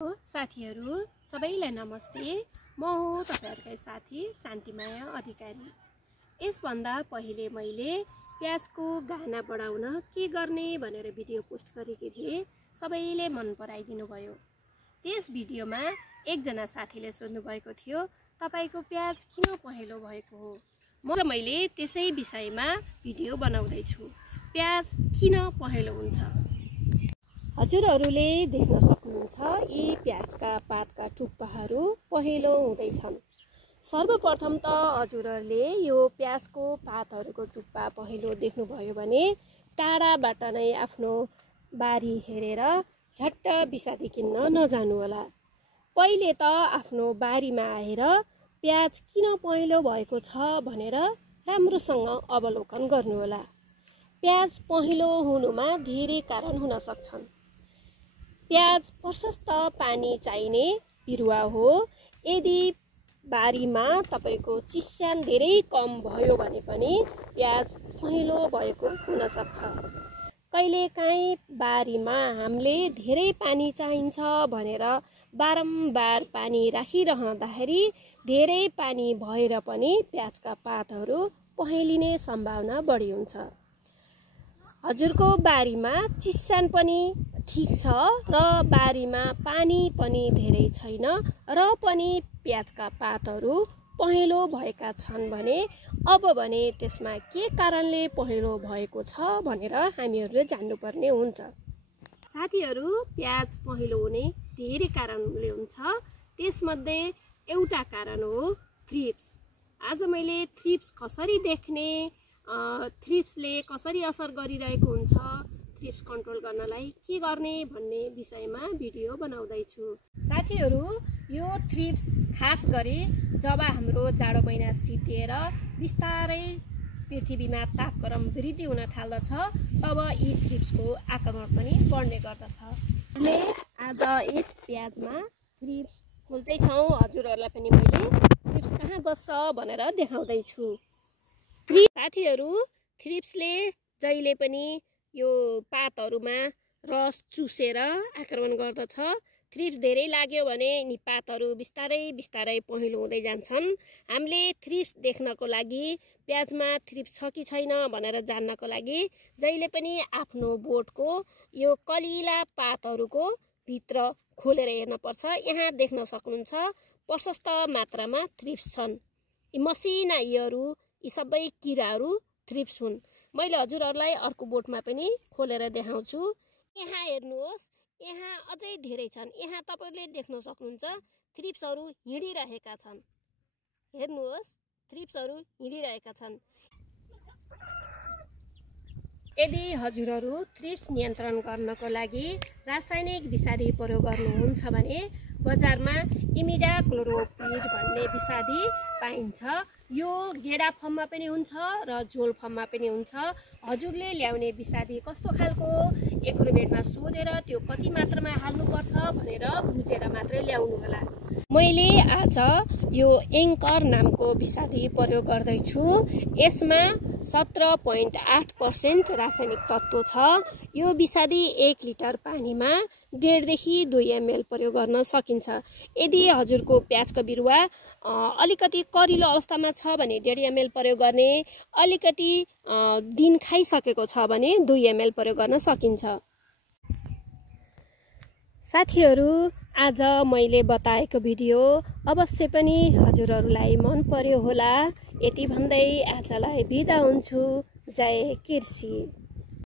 साथीहरु सबैलाई नमस्ते। म हो तपाईहरुकै साथी शान्तिमाया अधिकारी। यसभन्दा पहिले मैले प्याजको गाना बढाउन के गर्ने भनेर भिडियो पोस्ट गरेकी थिएँ। सबैले मन पराइदिनु भयो। त्यस भिडियोमा एकजना साथीले सोध्नु भएको थियो, तपाईको प्याज किन पहेँलो भएको हो? मैले त्यसै विषयमा भिडियो बनाउँदै छु। प्याज किन पहेँलो हुन्छ? हजुरहरूले देख्न सक्नुहुन्छ यी प्याजका पातका टुप्पाहरू पहेँलो हुँदैछन्। सर्वप्रथम त हजुरहरूले यो प्याजको पातहरूको टुप्पा पहेँलो देख्नुभयो भने टाढाबाट नै आफ्नो बारी हेरेर झट्ट बिसादी किन्न नजानु होला। पहिले त आफ्नो बारीमा आएर प्याज किन पहेँलो भएको छ भनेर राम्रोसँग अवलोकन गर्नुहोला। प्याज पहेँलो हुनुमा धेरै कारण हुन सक्छन्। प्याज प्रशस्त पानी चाहिने बिरुवा हो। यदि बारीमा तपाईको चिस्यान धेरै कम भयो भने पनि प्याज पहेँलो भएको हुन सक्छ। कहिलेकाहीँ बारीमा हामीले धेरै पानी चाहिन्छ भनेर बारम्बार पानी राखिरहँदाखेरि धेरै पानी भएर पनि प्याजका पातहरू पहेँलिने सम्भावना बढी हुन्छ। हजुरको बारीमा चिस्यान पनि ठीक छ र बारीमा पानी पनि धेरै छैन र पनि प्याजका पातहरू पहेँलो भएका छन् भने त्यसमा के कारणले पहेँलो भएको छ भनेर हामीहरूले जान्नुपर्ने हुन्छ। साथीहरू, प्याज पहेँलो हुने धेरै कारणले हुन्छ। त्यसमध्ये एउटा कारण हो थ्रिप्स। आज मैले थ्रिप्स कसरी देख्ने, थ्रिप्सले कसरी असर गरिरहेको हुन्छ, थ्रिप्स कन्ट्रोल गर्नलाई के गर्ने भन्ने विषयमा भिडियो बनाउँदैछु। साथीहरू, यो थ्रिप्स खास गरी जब हाम्रो जाडो महिना सिद्धिएर बिस्तारै पृथ्वीमा तापक्रम वृद्धि हुन थाल्दछ तब यी थ्रिप्सको आक्रमण पनि बढ्ने गर्दछ। हामीले आज यस प्याजमा थ्रिप्स खोज्दैछौँ। हजुरहरूलाई पनि मैले थ्रिप्स कहाँ बस्छ भनेर देखाउँदैछु। साथीहरू, थ्रिप्सले जहिले पनि यो पातहरूमा रस चुसेर आक्रमण गर्दछ। थ्रिप्स धेरै लाग्यो भने यी पातहरू बिस्तारै पहेँलो हुँदै जान्छन्। हामीले थ्रिप्स देख्नको लागि प्याजमा थ्रिप्स छ कि छैन भनेर जान्नको लागि जहिले पनि आफ्नो बोटको यो कलिला पातहरूको भित्र खोलेर हेर्नुपर्छ। यहाँ देख्न सक्नुहुन्छ प्रशस्त मात्रामा थ्रिप्स छन्। यी मसिना यीहरू, यी सबै किराहरू थ्रिप्स हुन्। मैले हजुरहरूलाई अर्को बोटमा पनि खोलेर देखाउँछु। यहाँ हेर्नुहोस्, यहाँ अझै धेरै छन्। यहाँ तपाईले देख्न सक्नुहुन्छ थ्रिप्सहरू हिँडिरहेका छन्। हेर्नुहोस्, थ्रिप्सहरू हिँडिरहेका छन्। यदि हजुरहरू थ्रिप्स नियन्त्रण गर्नको लागि रासायनिक विषादी प्रयोग गर्नुहुन्छ भने बजारमा इमिडाक्लोप्रिड भन्ने विषादी पाइन्छ। यो गेडा फर्ममा पनि हुन्छ र झोल फर्ममा पनि हुन्छ। हजुरले ल्याउने विषादी कस्तो खालको एग्रोभेटमा सोधेर त्यो कति मात्रामा हाल्नुपर्छ भनेर बुझेर मात्रै ल्याउनु होला। मैले आज यो एङ्कर नामको विषादी प्रयोग गर्दैछु। यसमा 17.8% रासायनिक तत्त्व छ। यो विषादी 1 लिटर पानीमा 1.5 देखि 2 ml प्रयोग गर्न सकिन्छ। यदि हजुरको प्याजको बिरुवा अलिकति करिलो अवस्थामा छ भने 1.5 ml प्रयोग गर्ने, अलिकति दिन खाइसकेको छ भने 2 ml प्रयोग गर्न सकिन्छ। साथीहरू, आज मैले बताएको भिडियो अवश्य पनि हजुरहरूलाई मन पर्यो होला। यति भन्दै आजलाई बिदा हुन्छु। जय कृषि।